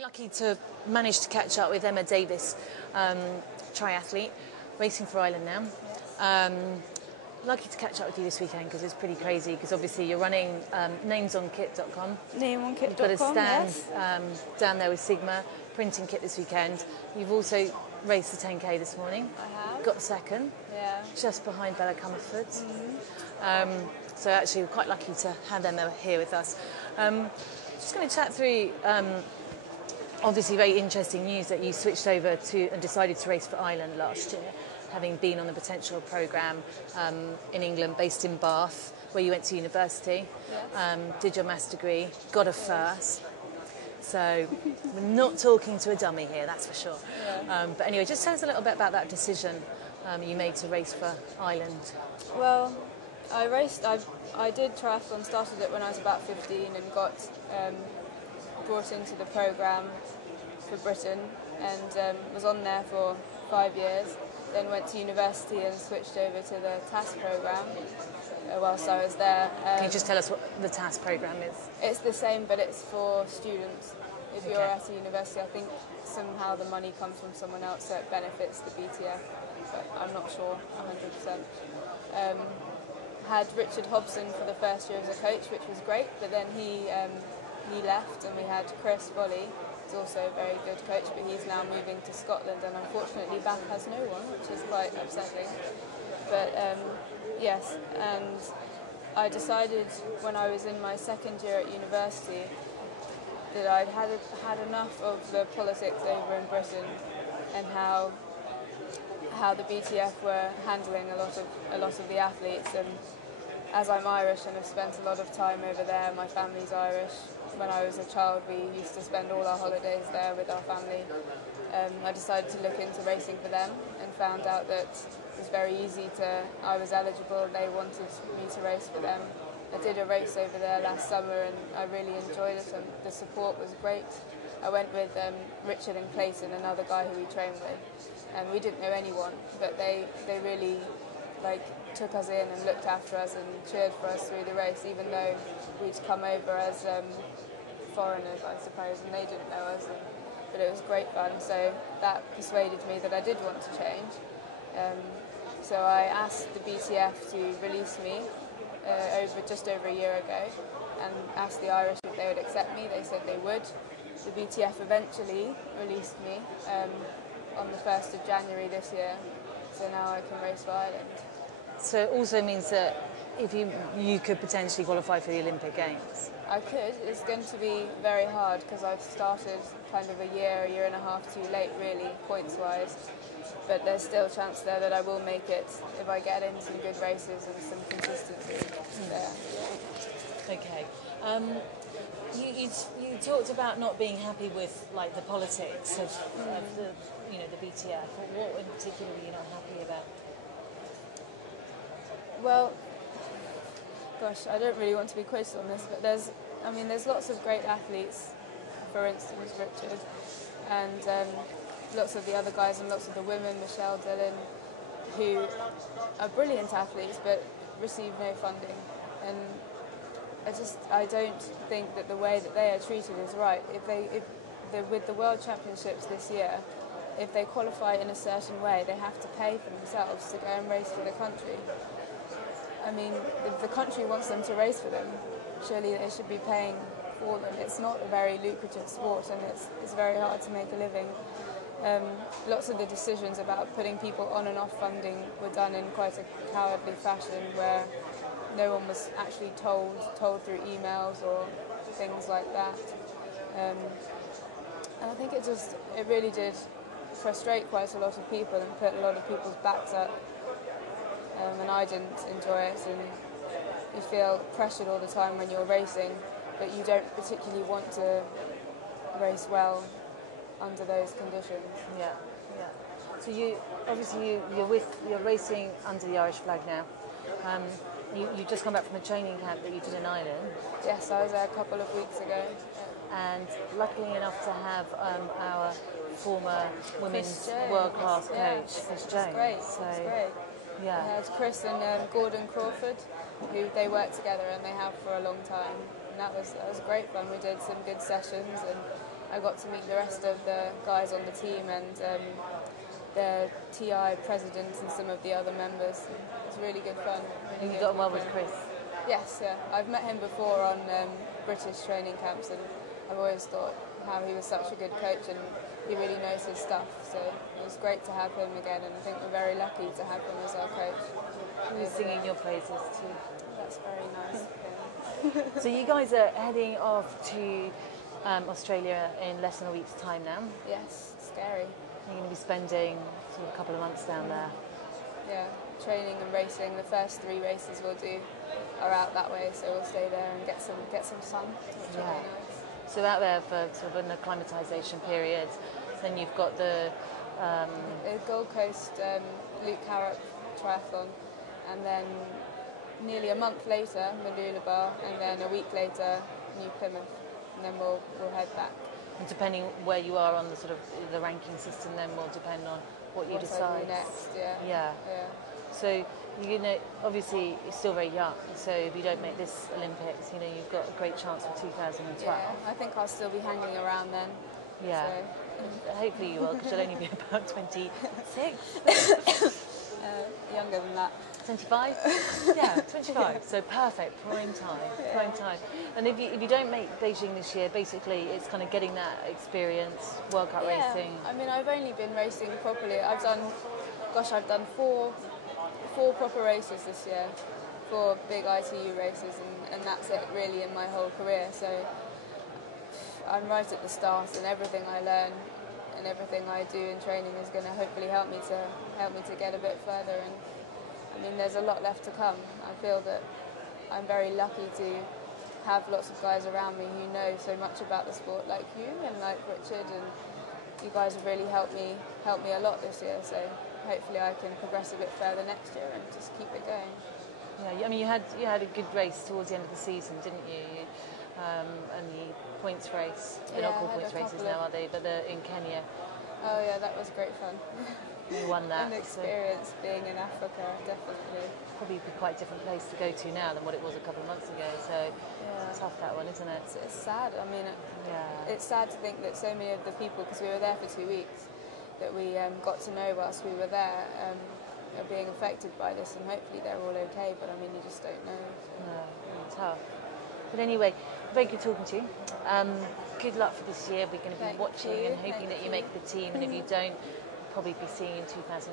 Lucky to manage to catch up with Emma Davis, triathlete, racing for Ireland now. Lucky to catch up with you this weekend because it's pretty crazy because obviously you're running namesonkit.com. Nameonkit.com, You've got a stand yes. Down there with Sigma, printing kit this weekend. You've also raced the 10K this morning. I have. Got second, Yeah. just behind Bella Comerford. Mm-hmm. So actually we're quite lucky to have Emma here with us. Just going to chat through obviously very interesting news that you switched over to and decided to race for Ireland last year, having been on the potential programme in England based in Bath, where you went to university, Yes. did your maths degree, got a first. So we're not talking to a dummy here, that's for sure. Yeah. But anyway, just tell us a little bit about that decision you made to race for Ireland. Well, I did triathlon, started it when I was about 15 and got brought into the programme for Britain and was on there for 5 years. Then went to university and switched over to the TAS programme whilst I was there. Can you just tell us what the TAS programme is? It's the same, but it's for students. If you're Okay. at a university, I think somehow the money comes from someone else, so it benefits the BTF, but I'm not sure 100%. Had Richard Hobson for the first year as a coach, which was great, but then he left, and we had Chris Volley, who's also a very good coach, but he's now moving to Scotland, and unfortunately Bath has no one, which is quite upsetting. But yes, and I decided when I was in my second year at university that I'd had enough of the politics over in Britain and how the BTF were handling a lot of the athletes. And as I'm Irish and have spent a lot of time over there, my family's Irish. When I was a child, we used to spend all our holidays there with our family. I decided to look into racing for them and found out that it was very easy I was eligible, they wanted me to race for them. I did a race over there last summer and I really enjoyed it, and the support was great. I went with Richard and Clayton, another guy who we trained with, and we didn't know anyone, but they really took us in and looked after us and cheered for us through the race, even though we'd come over as foreigners, I suppose, and they didn't know us. But it was great fun, so that persuaded me that I did want to change. So I asked the BTF to release me just over a year ago, and asked the Irish if they would accept me. They said they would. The BTF eventually released me on the 1st of January this year, so now I can race for Ireland. So it also means that if you could potentially qualify for the Olympic Games. I could. It's going to be very hard because I've started kind of a year and a half too late, really, points-wise. But there's still a chance there that I will make it if I get in some good races and some consistency there. Okay. You talked about not being happy with the politics of the BTF. What in particular were you not happy about? Well, gosh, I don't really want to be quizzed on this, but there's lots of great athletes, for instance Richard, and lots of the other guys and lots of the women, Michelle, Dillon, who are brilliant athletes but receive no funding. And I don't think that the way that they are treated is right. With the World Championships this year, if they qualify in a certain way, they have to pay for themselves to go and race for the country. I mean, if the country wants them to race for them, surely they should be paying for them. It's not a very lucrative sport, and it's very hard to make a living. Lots of the decisions about putting people on and off funding were done in quite a cowardly fashion, where no one was actually told through emails or things like that. And I think it really did frustrate quite a lot of people and put a lot of people's backs up. And I didn't enjoy it, and you feel pressured all the time when you're racing, but you don't particularly want to race well under those conditions. Yeah. So you're racing under the Irish flag now. You just come back from a training camp that you did in Ireland. Yes, I was there a couple of weeks ago. And luckily enough to have our former women's Jones, world-class coach, yeah. Chris Jones. Great. So, it's great. yeah. We had Chris and Gordon Crawford, who they work together and they have for a long time. And that was great fun. We did some good sessions, and I got to meet the rest of the guys on the team and the TI president and some of the other members. It's really good fun. Really And you good got on well with weekend. Chris? Yes, yeah. I've met him before on British training camps, and I've always thought how he was such a good coach and he really knows his stuff. So it was great to have him again, and I think we're very lucky to have him as our coach. He was singing your praises too. That's very nice. So you guys are heading off to Australia in less than a week's time now. Yes, scary. You're going to be spending sort of a couple of months down there. Yeah, training and racing. The first 3 races we'll do are out that way, so we'll stay there and get some sun, which will be nice. So out there for sort of an acclimatisation period. Then you've got the Gold Coast Luke Harrop triathlon, and then nearly a month later Mooloolaba, and then a week later New Plymouth, and then we'll head back. and depending where you are on the sort of the ranking system, then will depend on what you What I decide. do next, yeah. Yeah. Yeah. So you know, obviously you're still very young. So if you don't make this Olympics, you know you've got a great chance for 2012. Yeah, I think I'll still be hanging around then. Yeah. So, Hopefully you will, because you'll only be about 26. younger than that. 25? Yeah, 25. So perfect, prime time, prime time. And if you don't make Beijing this year, basically it's kind of getting that experience, World Cup racing. I mean, I've only been racing properly. I've done 4 proper races this year, 4 big ITU races, and that's it really in my whole career. So I'm right at the start, and everything I learn and everything I do in training is going to hopefully help me to get a bit further. And I mean, there's a lot left to come. I feel that I'm very lucky to have lots of guys around me who know so much about the sport, like you and like Richard, and you guys have really helped me a lot this year. So hopefully I can progress a bit further next year and just keep it going. Yeah, I mean you had a good race towards the end of the season, didn't you? And the points race. They're not called points races now, are they? But in Kenya. Oh yeah, that was great fun. You won that. An experience being in Africa, definitely. Probably be quite a different place to go to now than what it was a couple of months ago. So it's tough, that one, isn't it? It's sad. I mean, it's sad to think that so many of the people, because we were there for 2 weeks, that we got to know whilst we were there, are being affected by this, and hopefully they're all okay. But I mean, you just don't know. No, really tough. But anyway, very good talking to you. Good luck for this year. We're going to be watching and hoping that you make the team, and if you don't, probably be seeing you in 2000.